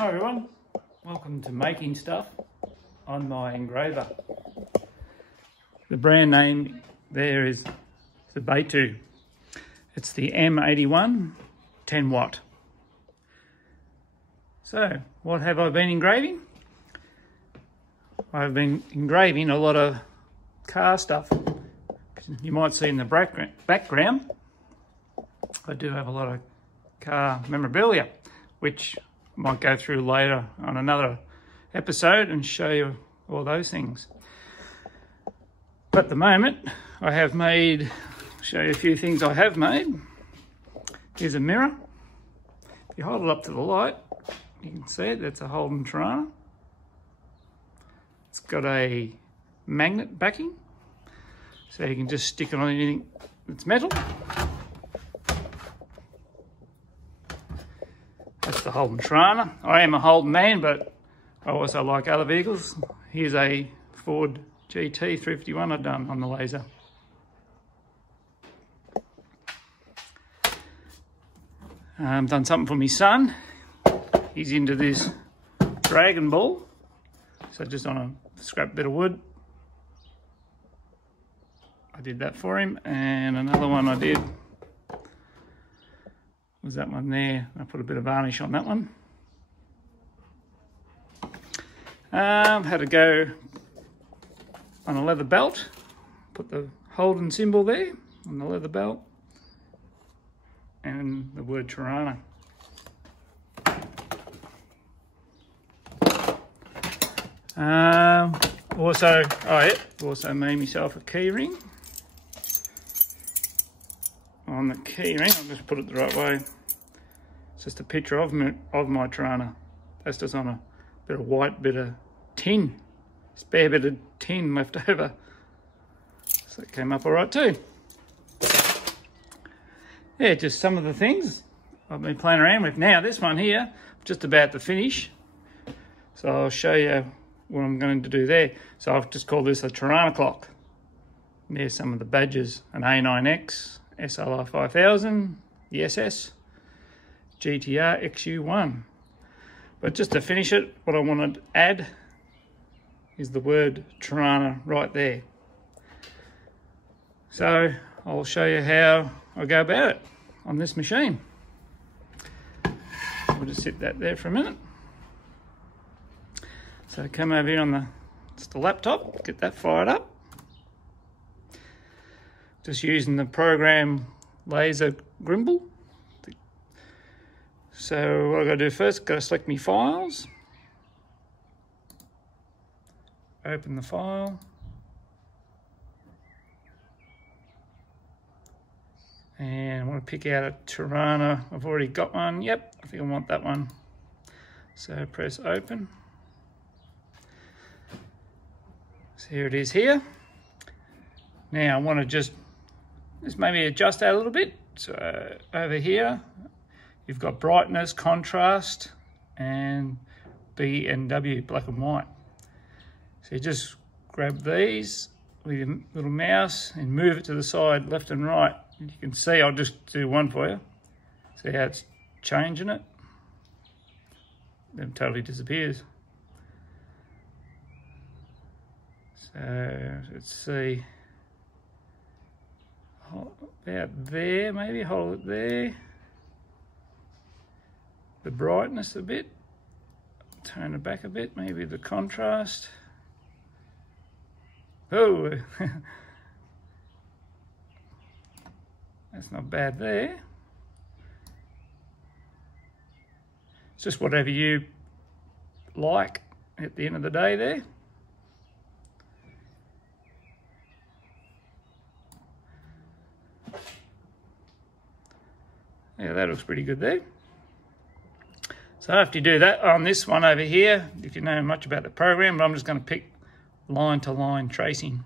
Hi everyone, welcome to making stuff on my engraver. The brand name there is the Beitu. It's the M81 10 watt. So what have I been engraving? I've been engraving a lot of car stuff. You might see in the background I do have a lot of car memorabilia, which I might go through later on another episode and show you all those things. But at the moment I have made, show you a few things I have made. Here's a mirror. If you hold it up to the light, you can see it, that's a Holden Torana. It's got a magnet backing, so you can just stick it on anything that's metal. That's the Holden Torana. I am a Holden man, but I also like other vehicles. Here's a Ford GT 351 I've done on the laser. Done something for my son. He's into this Dragon Ball. So just on a scrap bit of wood. I did that for him, and another one I did was that one there. I put a bit of varnish on that one. Had to go on a leather belt. Put the Holden symbol there on the leather belt, and the word Torana. Also made myself a key ring. On the key ring, I'll just put it the right way. It's just a picture of my Torana. That's just on a bit of white bit of tin, spare bit of tin left over. So it came up all right too. Yeah, just some of the things I've been playing around with. Now this one here, just about to finish. So I'll show you what I'm going to do there. So I've just called this a Torana clock. There's some of the badges, an A9X, SLR 5000, the SS, GTR XU1. But just to finish it, what I want to add is the word Torana right there. So I'll show you how I go about it on this machine. We'll just sit that there for a minute. So come over here on the laptop, get that fired up. Just using the program laser gimbal. So what I've got to do first, got to select my files. Open the file. And I want to pick out a Torana. I've already got one. Yep, I think I want that one. So press open. So here it is here. Now I want to just maybe adjust that a little bit. So over here, you've got brightness, contrast, and B and W, black and white. So you just grab these with your little mouse and move it to the side, left and right. You can see, I'll just do one for you. See how it's changing it? Then it totally disappears. So let's see. About there, maybe hold it there. The brightness a bit. Turn it back a bit, maybe the contrast. Oh, that's not bad there. It's just whatever you like at the end of the day there. Yeah, that looks pretty good there. So after you do that on this one over here, if you know much about the program, but I'm just going to pick line to line tracing.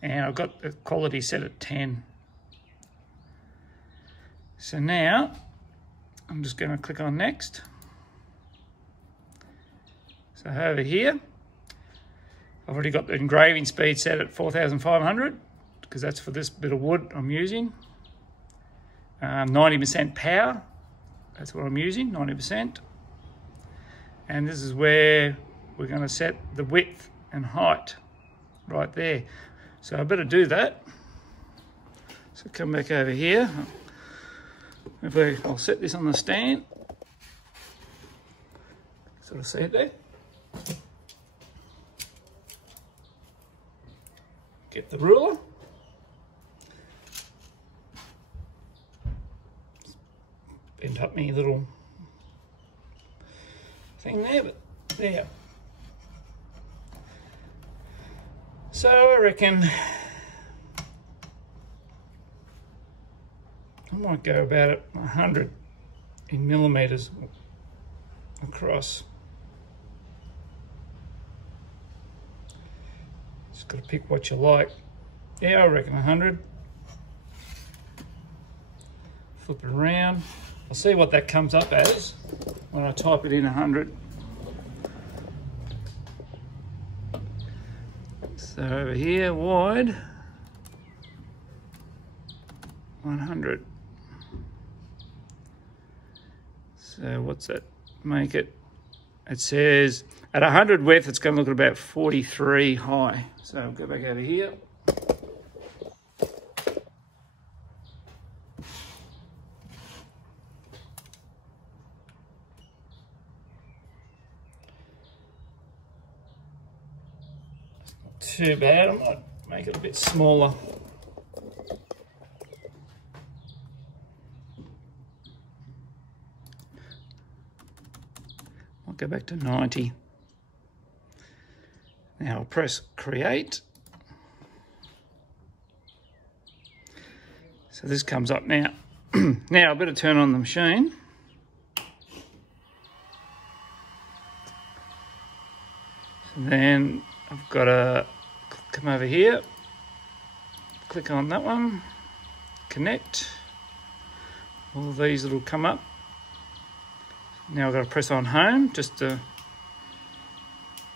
And I've got the quality set at 10. So now I'm just going to click on next. So over here, I've already got the engraving speed set at 4,500 because that's for this bit of wood I'm using. 90% power, that's what I'm using, 90%. And this is where we're going to set the width and height right there. So I better do that. So come back over here. I'll set this on the stand. Sort of see it there. Get the ruler. Bend up my little thing there, but there. So I reckon I might go about 100 in millimetres across. Just got to pick what you like. Yeah, I reckon 100. Flip it around. I'll see what that comes up as when I type it in 100. So over here, wide, 100. So what's that make it? It says at 100 width, it's going to look at about 43 high. So I'll go back over here. Too bad, I might make it a bit smaller. I'll go back to 90. Now I'll press create. So this comes up now. Now I better turn on the machine. So then I've got to come over here, click on that one, connect. All of these will come up. Now I've got to press on home just to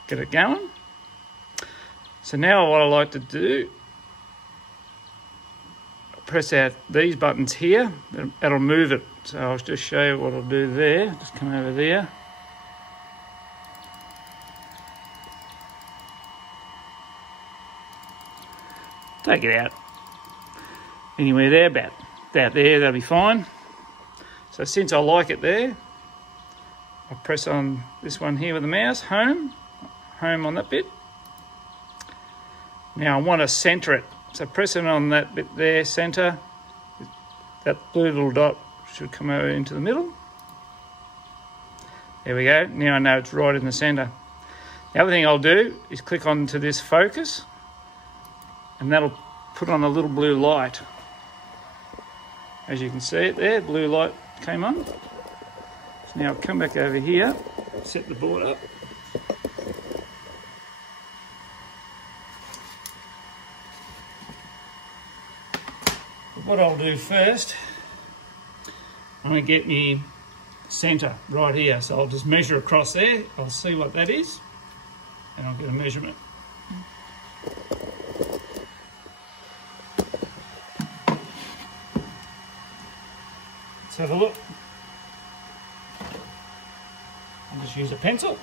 get it going. So now what I like to do, press out these buttons here, that'll move it. So I'll just show you what I'll do there. Just come over there. Take it out. Anywhere there, about there, that'll be fine. So since I like it there, I press on this one here with the mouse, home on that bit. Now I want to center it. So pressing on that bit there, center, that blue little dot should come over into the middle. There we go. Now I know it's right in the center. The other thing I'll do is click onto this focus, and that'll put on a little blue light. As you can see it there, blue light came on. So now I'll come back over here, set the board up. What I'll do first, I'm going to get my centre right here. So I'll just measure across there. I'll see what that is, and I'll get a measurement. Let's have a look. I'll just use a pencil.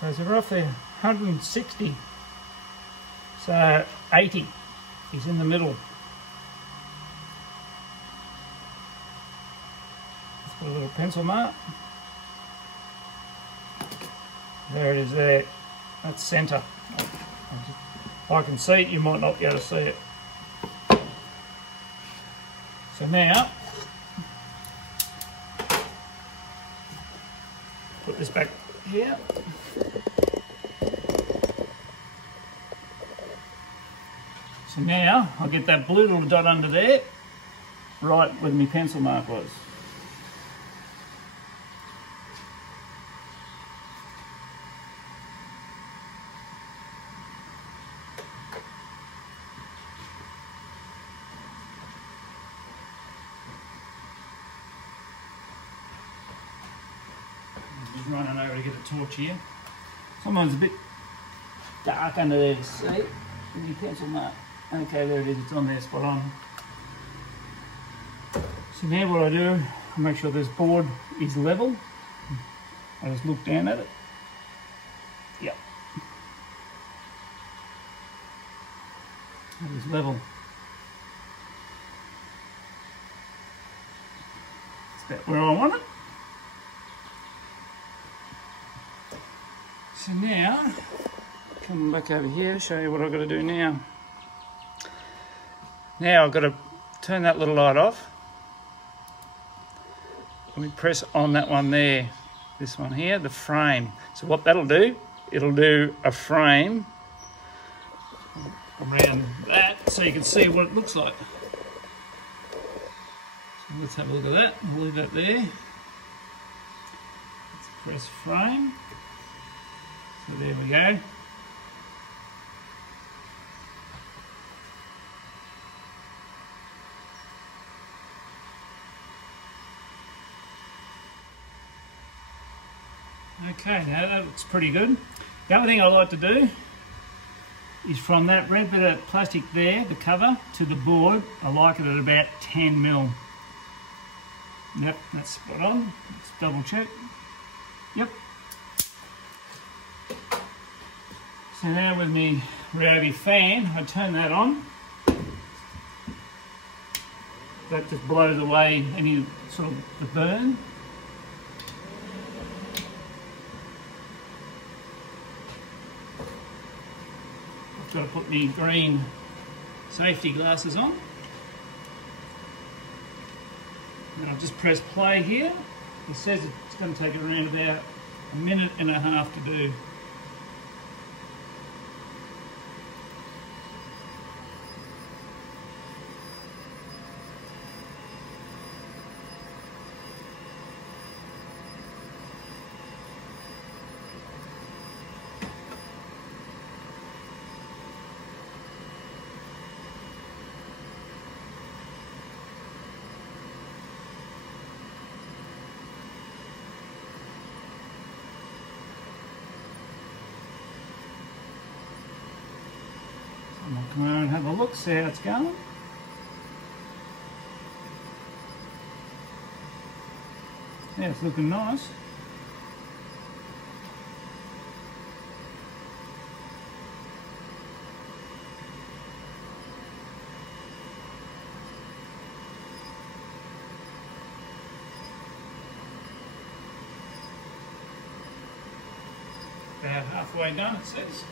So it's roughly 160. So 80 is in the middle. Let's put a little pencil mark. There it is there. That's centre. I can see it, you might not be able to see it. So now, put this back here. So now, I'll get that blue little dot under there, right where my pencil mark was. Just running over to get a torch here. Sometimes it's a bit dark under there to see. Can you pencil mark? Okay, there it is, it's on there, spot on. So now what I do, I make sure this board is level. I just look down at it. Yep. It is level. It's about where I want it. So now, come back over here, show you what I've got to do now. Now I've got to turn that little light off. And we press on that one there, this one here, the frame. So what that'll do, it'll do a frame around that so you can see what it looks like. So let's have a look at that. We'll leave that there. Let's press frame. So there we go. Okay, now that looks pretty good. The other thing I like to do is from that red bit of plastic there, the cover, to the board, I like it at about 10 mil. Yep, that's spot on. Let's double check. Yep. So now with my Ryobi fan, I turn that on. That just blows away any sort of the burn. I've got to put my green safety glasses on. And I'll just press play here. It says it's going to take around about 1.5 minutes to do. I'm going to come around and have a look, see how it's going. Yeah, it's looking nice. About halfway done, it says.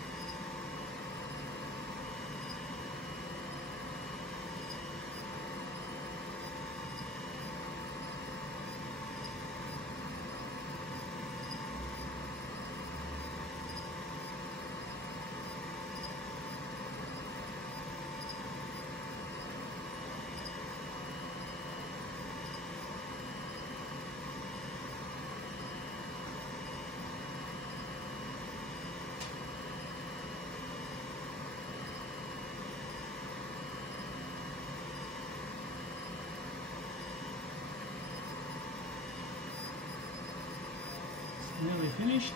Nearly finished.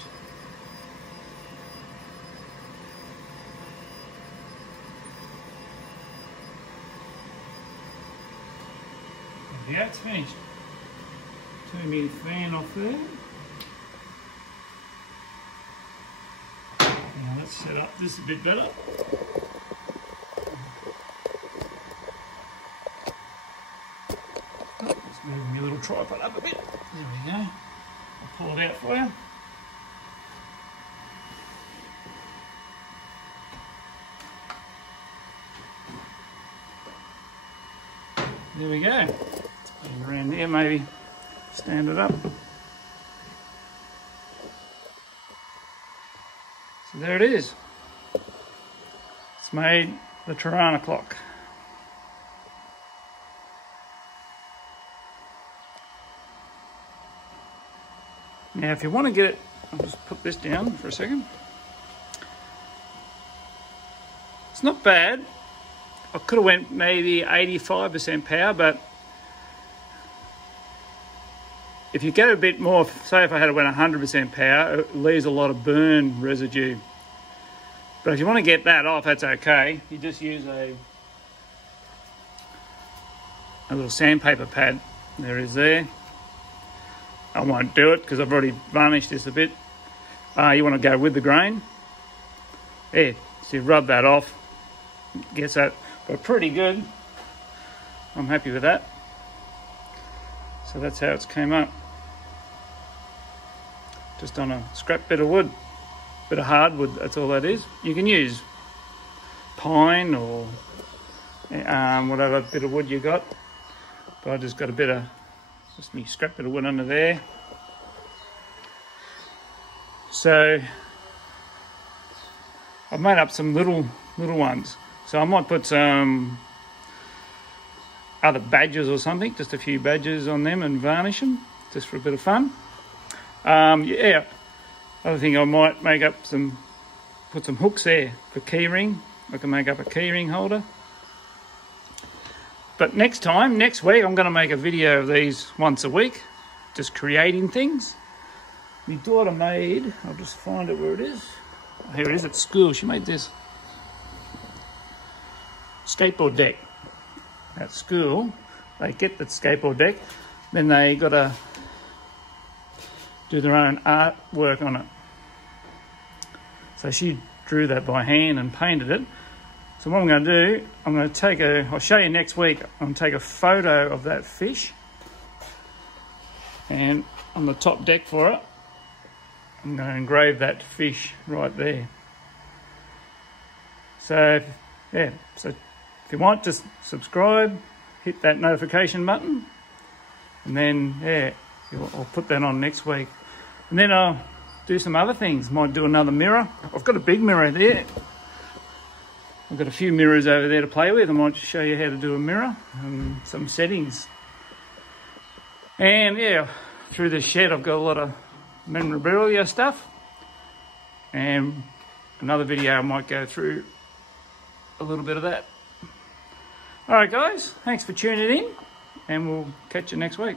Yeah, it's finished. Turn the fan off there. Now let's set up this a bit better. Let's move my little tripod up a bit. There we go. I'll pull it out for you. There we go. Put it around there, maybe stand it up. So there it is. It's made the Torana clock. Now if you want to get it, I'll just put this down for a second. It's not bad. I could have went maybe 85% power, but if you get a bit more, say if I had went 100% power, it leaves a lot of burn residue. But if you want to get that off, that's okay. You just use a little sandpaper pad. There is there. I won't do it because I've already varnished this a bit. You want to go with the grain. There, so you rub that off. Gets that, but pretty good. I'm happy with that. So that's how it's came up. Just on a scrap bit of wood. Bit of hardwood, that's all that is. You can use pine or whatever bit of wood you got. But I just got a bit of, just me scrap bit of wood under there. So I've made up some little ones. So I might put some other badges or something, just a few badges on them and varnish them, just for a bit of fun. Yeah, other thing I might make up put some hooks there for keyring. I can make up a keyring holder. But next week, I'm going to make a video of these once a week, just creating things. My daughter made, I'll just find it where it is. Here it is at school. She made this skateboard deck. At school, they get the skateboard deck, then they got to do their own artwork on it. So she drew that by hand and painted it. So what I'm going to do, I'm going to I'll show you next week, I'm going to take a photo of that fish, and on the top deck for it, I'm going to engrave that fish right there. So, yeah, so if you want, just subscribe, hit that notification button, and then, yeah, I'll put that on next week. And then I'll do some other things. Might do another mirror. I've got a big mirror there. I've got a few mirrors over there to play with. I might just show you how to do a mirror and some settings. And yeah, through the shed I've got a lot of memorabilia stuff. And another video I might go through a little bit of that. Alright guys, thanks for tuning in, and we'll catch you next week.